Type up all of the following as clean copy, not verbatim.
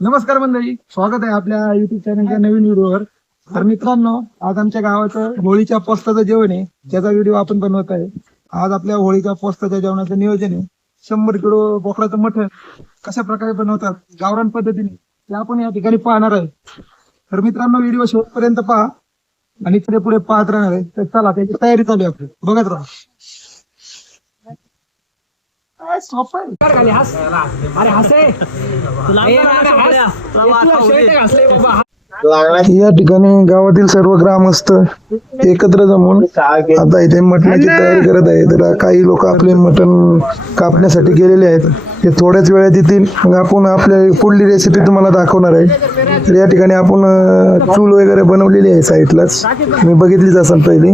नमस्कार मंडळी, स्वागत आहे आपल्या युट्यूब चॅनलच्या नवीन व्हिडिओवर. तर मित्रांनो, आज आमच्या गावाचं होळीच्या पोस्ताचं जेवण आहे, त्याचा व्हिडिओ आपण बनवत आहे. आज आपल्या होळीच्या पोस्ताच्या जेवणाचं नियोजन आहे. 100 किलो बोकडाचं मटण कशा प्रकारे बनवतात गावरान पद्धतीने ते आपण या ठिकाणी पाहणार आहे. तर मित्रांनो, व्हिडिओ शेवटपर्यंत पहा आणि पुढे पाहत राहणार आहे. तर चला, त्याची तयारी चालू आहे आपली, बघत राहा. या ठिकाणी गावातील सर्व ग्रामस्थ एकत्र जमून आता इथे मटणाची तयारी करत आहे. तर काही लोक आपले मटण कापण्यासाठी गेलेले आहेत. ते थोड्याच वेळात येतील. मग आपण आपल्या पुढली रेसिपी तुम्हाला दाखवणार आहे. तर या ठिकाणी आपण चूल वगैरे बनवलेली आहे साईडलाच, मी बघितलीच असेल पहिली.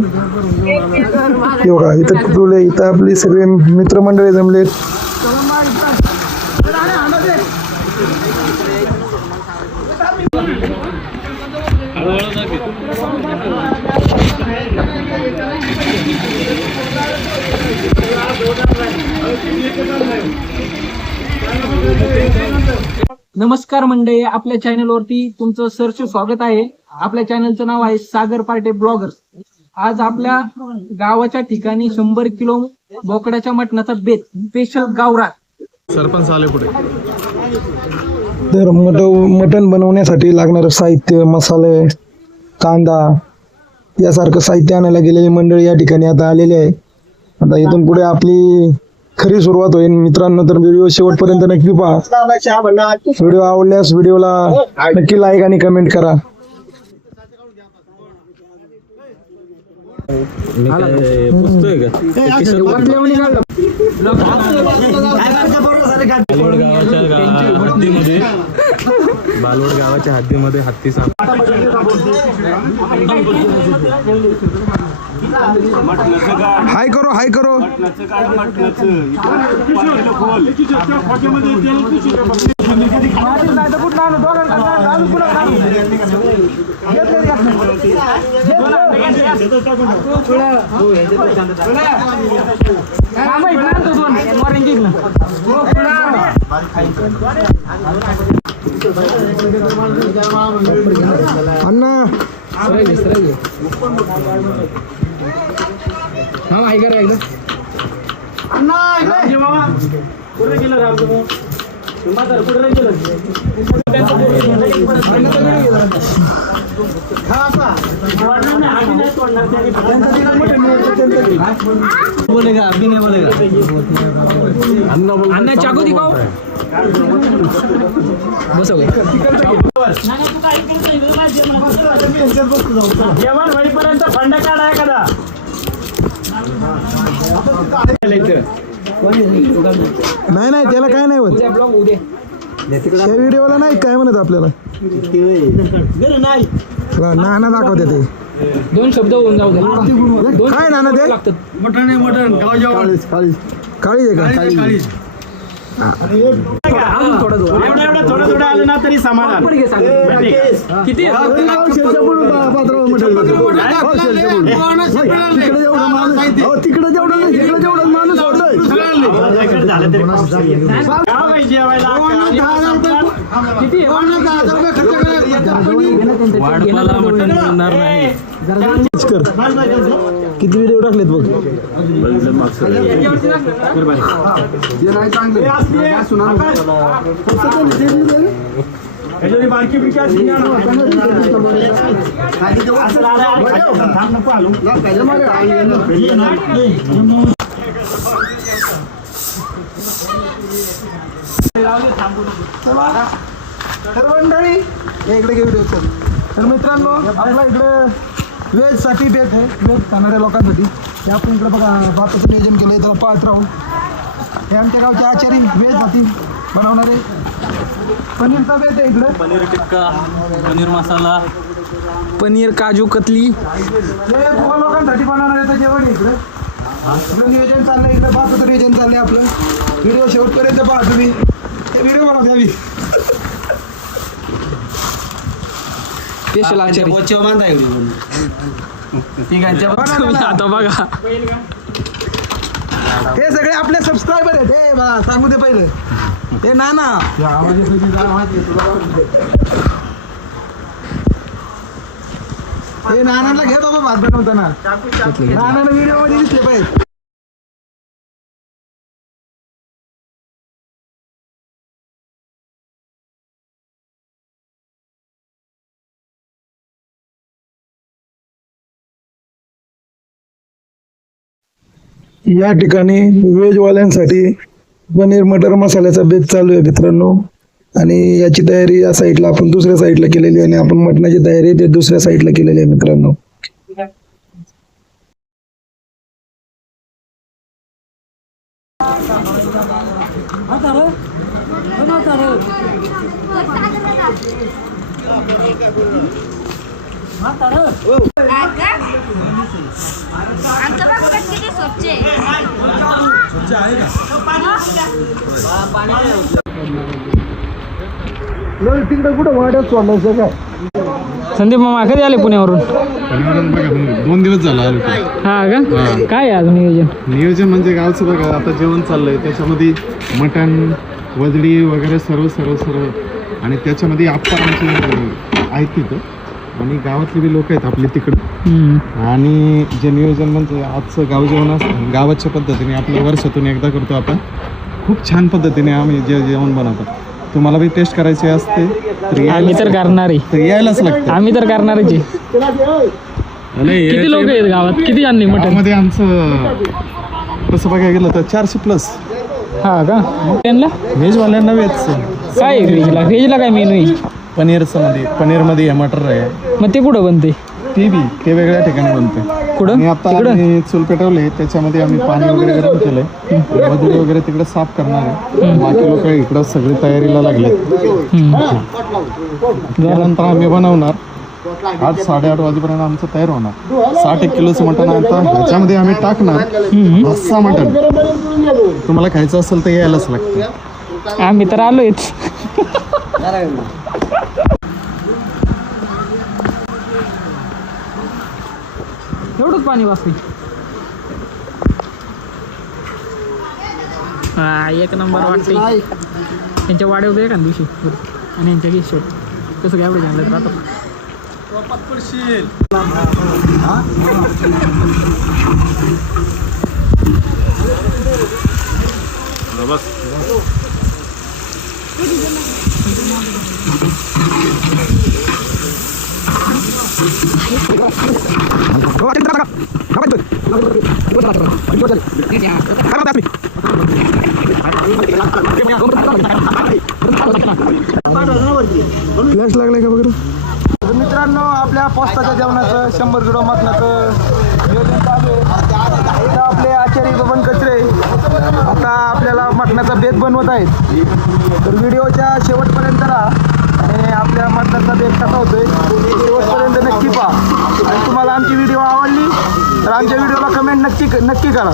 हे बघा, इथं चूल आहे. इथं आपली सगळे मित्रमंडळी जमलेत. नमस्कार मंडळी, आपल्या चॅनलवरती तुमचं सरचे स्वागत आहे. आपल्या चॅनलचं नाव आहे सागर पार्टे ब्लॉगर्स. आज आपल्या गावाच्या ठिकाणी 100 किलो बोकडाच्या मटणाचा बेत स्पेशल गावरान. सरपंच आले पुढे. तर मटण बनवण्यासाठी लागणारं साहित्य, मसाले, कांदा यासारखं साहित्य आणायला गेलेली मंडळी या ठिकाणी आता आलेली आहे. आता इथून पुढे आपली खरी सुरुवात होईल. मित्रांनो, तर व्हिडिओ शेवटपर्यंत नक्की पहा. व्हिडिओ आवडल्यास व्हिडिओला नक्की लाईक आणि कमेंट करा. बालवड गावाच्या हद्दीमध्ये हत्ती साप. हाय करो, हाय करो. अण्णा हा ऐका एकदा बोलेगा अभी नहीं बोलेगा. अन्ना चाकू दिखाओ. बसो जेवण होईपर्यंत फंड काढाय कदा. नाही नाही, त्याला काय नाही होत. त्या व्हिडिओला नाही काय म्हणत आपल्याला. नाना दाखवते ते. 2 शब्द होऊन जाऊ दे. काय नाना ते लागतात. मटण आहे मटण गाव जेवण. काळी आहे का? एवढं थोडं आलं ना तरी समाधान. किती तिकडे जेवढं माणूस झालं तरी जेवायला किती वाढपाला मटण मिळणार नाही. किती व्हिडिओ टाकलेत बघ. बारकी विकास तर मंडळी इकडे व्हिडिओ. तर मित्रांनो, आपला इकडे व्हेज साठी बेत आहे. व्हेज खाणाऱ्या लोकांसाठी ते आपण इकडे बघा भाताचं नियोजन केलंय. त्याला पाहत राहून हे आमच्या गावचे आचारी व्हेज साठी बनवणारे. पनीरचा बेत आहे इकडे. पनीर टिक्का, पनीर मसाला, पनीर काजू कतली. हे गोवा लोकांसाठी बनवणारे जेवण आहे इकडे. आपलं नियोजन चाललंय इकडे, भाताचं नियोजन चाललंय आपलं. व्हिडिओ शेवटपर्यंत पहा तुम्ही. ते व्हिडिओ बनवते आम्ही. स्पेशल आचारी. आता बघा, हे सगळे आपले सबस्क्रायबर आहेत. हे बघा, सांगू दे पहिलं. हे नाना हे नानाला घे बाबा भात बनवताना नानाला व्हिडिओ मध्ये दिसले पाहिजे. या ठिकाणी व्हेजवाल्यांसाठी पनीर मटर मसाल्याचा बेत चालू आहे मित्रांनो. आणि याची तयारी या साईडला आपण दुसऱ्या साईडला केलेली आहे आणि आपण मटणाची तयारी ते दुसऱ्या साईडला केलेली आहे मित्रांनो. आमचं बघ किती स्वच्छ तिकडे कुठं वाड्यात सोडायचं काय? संदीप मामा कधी आले पुण्यावरून? 2 दिवस झाला आलो. हा का? काय आहे अजून नियोजन म्हणजे गावचं बघा आता जेवण चाललंय त्याच्यामध्ये मटण वजडी वगैरे सर्व आणि त्याच्यामध्ये आप्पा आमचे आहेत तिथं आणि गावातली बी लोक आहेत आपली तिकडं. आणि जे नियोजन म्हणजे आजचं गाव जेवण असतं गावाच्या पद्धतीने आपलं वर्षातून एकदा करतो आपण. खूप छान पद्धतीने आम्ही जे जेवण बनवतो. तुम्हाला बी टेस्ट करायची असते तर आम्ही तर करणार आहे. तर यायलाच लागतं. आम्ही तर करणारच आहे. किती लोक आहेत गावात? किती आणले मटण? गावामध्ये आमचं तसं बघायला गेलं तर 400+. हा का? त्यांना व्हेजवाल्यांना वेज काय आहे व्हेजला काय मेनू आहे? पनीरमध्ये हे मटर आहे. मग ते कुठं बनते? ते वेगळ्या ठिकाणी बनते. कुठं? आणि आता आम्ही चूल पेटवले त्याच्यामध्ये आम्ही पाणी वगैरे गरम केलंय. वजडी वगैरे तिकडे साफ करणार आहे. बाकी लोक इकडं सगळी तयारीला लागले. त्यानंतर आम्ही बनवणार 8-8:30 वाजेपर्यंत आमचं तयार होणार. 60 किलोचं मटण आता ह्याच्यामध्ये आम्ही टाकणार. रस्सा मटण तुम्हाला खायचं असेल तर यायलाच लागतं. आम्ही तर आलोयच. एवढंच पाणी वाचते. हा एक नंबर वाटते. त्यांच्या वाड्यावर एका दिवशी आणि यांच्या घेशी कसं काय एवढं आणलं राहतं. फ्लॅश लागलाय का बघा. तर मित्रांनो आपल्या पोस्टाच्या जेवणाचं 100 किलो मटणाचं नियोजन चालू आहे. इथं आपले आचार्य बबन कचरे आता आपल्याला मटणाचा बेत बनवत आहेत. तर व्हिडिओच्या शेवटपर्यंत राहा आणि आपल्या मटणाचा बेत कसा होतोय शेवटपर्यंत नक्की पहा. आणि तुम्हाला आमची व्हिडिओ आवडली तर आमच्या व्हिडिओला कमेंट नक्की करा.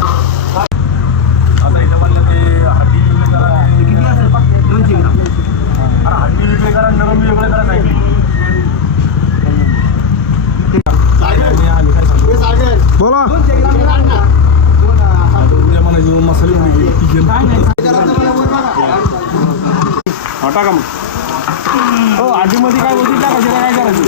बोला टाका मग. हो आधीमध्ये काय होती टाकायची काय करायची.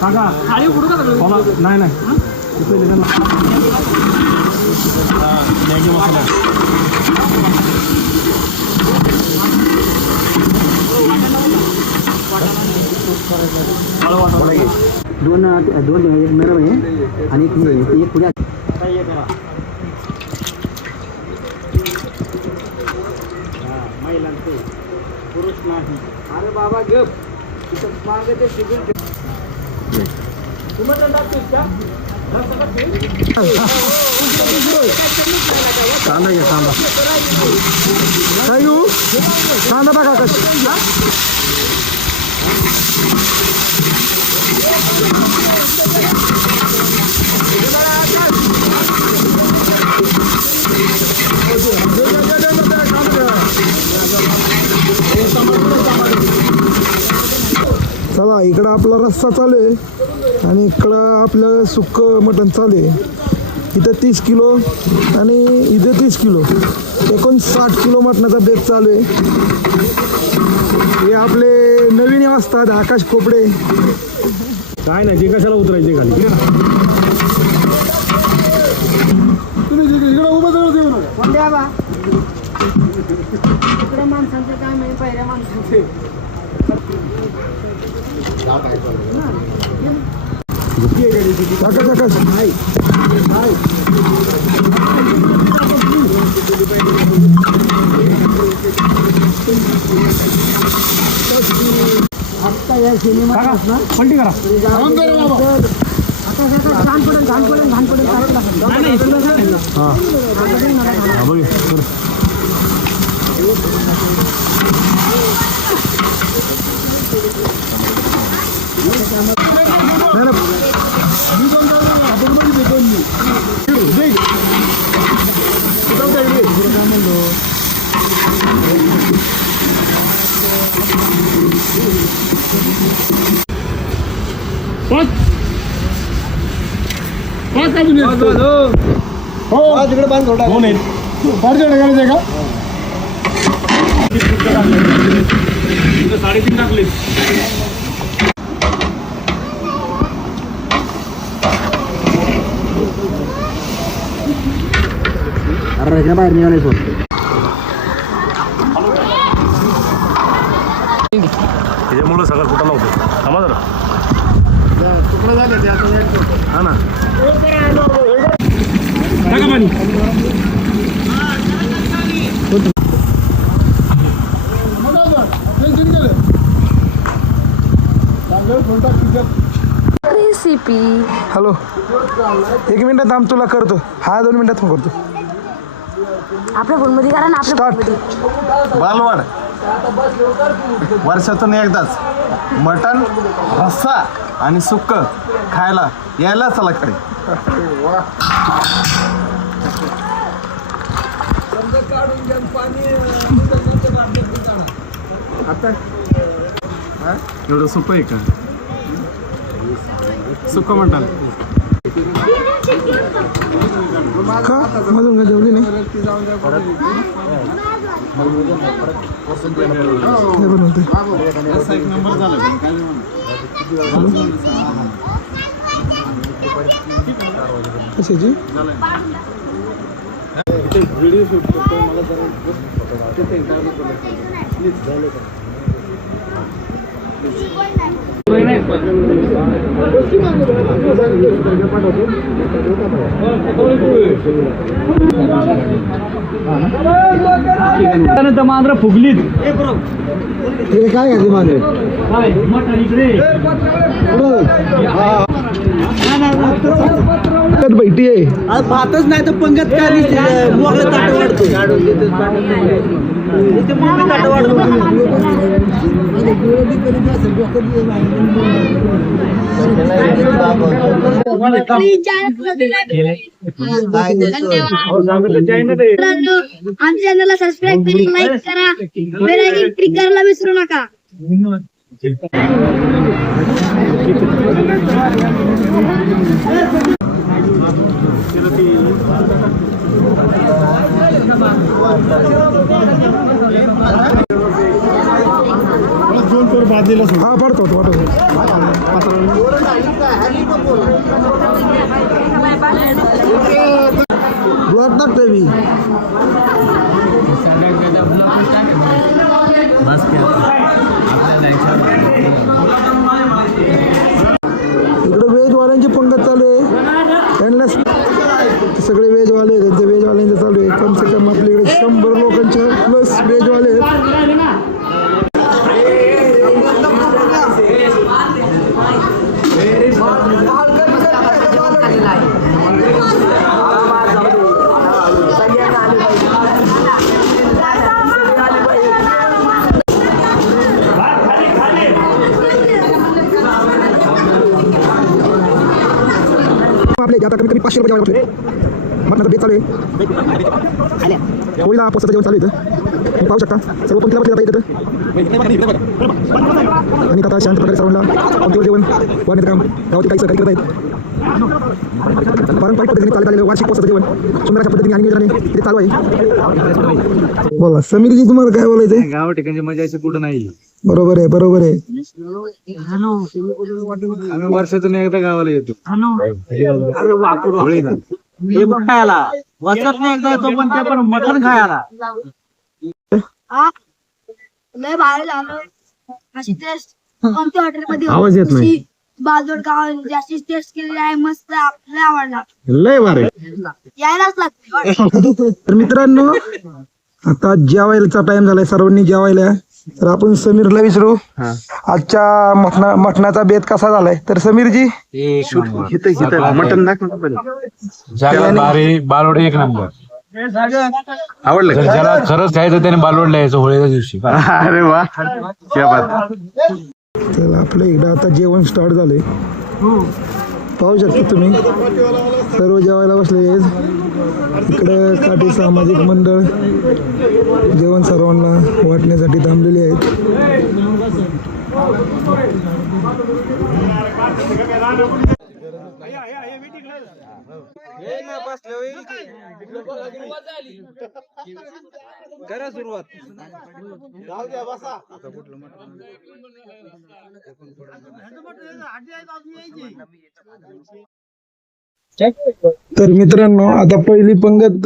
टाका नाही मॅगी मसाला दोन एक नरम आहे आणि एक पुढे. महिलांचे पुरुष नाही. अरे बाबा गप तिथं मागे ते शिकून तुम्हाला टाकतोय का? कांदा घ्या कांदा काय घेऊ कांदा टाका कसं. चला इकडं आपला रस्सा चालू आहे आणि इकडं आपलं सुक्कं मटण चालू आहे. इथं 30 किलो आणि इथं 30 किलो, एकूण 60 किलो मटणाचा बेत चालू आहे. हे आपले नवीन असतात आकाश खोपडे. काय नाही, जे कशाला उतरायचे खाली. इकडं उभं जवळ देऊ नका. इकडे माणसांचं काम आहे, पहिल्या माणसांचे. आता या सिनेमात ना पलटी करा. घाण पडेल. बघ दोन आहेत. 3.5 टाकले. अरे बाहेर निघाले फोन. त्याच्यामुळं सगळं कुठं नव्हतं. थांबा जरा. तुकडे झाले ते आता हा ना, टाका पाणी. रेसिपी हॅलो, 1 मिनिटात थांब, तुला करतो. हा 2 मिनिटात फोन करतो. आपल्या फोनमध्ये करा ना, आपल्या स्टार्ट. फोनमध्ये. बालवाड वर्षातून एकदाच मटण, रस्सा आणि सुक्क खायला यायला चला कडे. एवढं सोपं आहे का? सुक्क मटण का मधून का जेवली नाही? हे बनवते. एक नंबर झाला. कशाची? व्हिडिओ शूट करतो मला जरा मांजरा फुगलीत. हे काय घ्यायचे माझे? बैठी आहे. पाहतच नाही तर पंगत काय मोकळं ताट वाढतो. आमच्या चॅनलला सबस्क्राईब करा, लाईक करा, बेल आयकॉन क्लिक करायला विसरू नका. हा पडतो वाटतो. ब्लॉक टाकतोय मी. इकडे व्हेजवाल्यांची पंगत चालू आहे. त्यांना सगळे व्हेजवाले, त्यांचे व्हेजवाल्यांचे चालू आहे. कम से कम आपल्याकडे 100 लोकांचे प्लस व्हेजवाले आहेत. आपले आता कमी 500 रुपये मटणाचा बेत चालू आहे. होळीला पोस्टाचं जेवण चालू आहे. तुम्ही पाहू शकता सर्व पंक्तीला बसलेला पाहिजे आणि आता शांत प्रकारे सर्वांना पंक्तीवर जेवण वाढण्याचं काम गावातील काही सहकारी करत आहेत. पारंपरिक पद्धतीने चालत आलेलं वार्षिक पोसाचं जेवण सुंदर अशा पद्धतीने आणि नियोजनाने इथे चालू आहे. बोला समीरजी, तुम्हाला काय बोलायचंय? गाव ठिकाणची मजा अशी कुठं नाही. बरोबर आहे, बरोबर आहे. आम्ही वर्षातून एकदा गावाला येतो. खायला वर्षात नाही एकदा येतो, पण ते पण मटण खायला. लय भारी झालं अशी टेस्ट कोणत्या हॉटेल मध्ये आवाज येत नाही. बालदोड गाव जास्ती टेस्ट केलेली आहे. मस्त आपल्याला आवडला. लय भारी. यायलाच लागते. तर मित्रांनो, आता जेवायचा टाइम झालाय, सर्वांनी जेवायला. तर आपण समीरला विचारू आजच्या मटणाचा बेत कसा झालाय. तर समीरजी, मटन दाखव. बालवड एक नंबर आवडलं का? ज्याला खरंच खायचं त्याने बालवडला यायचं होळीच्या दिवशी. अरे वा, क्या बात. तर आपल्या इकडं आता जेवण स्टार्ट झालंय. पाहू शकता तुम्ही सर्व जेवायला बसले आहेत. इकडं काठी सामाजिक मंडळ जेवण सर्वांना वाटण्यासाठी थांबलेले आहेत. करा सुरुवात. तर मित्रांनो, आता पहिली पंगत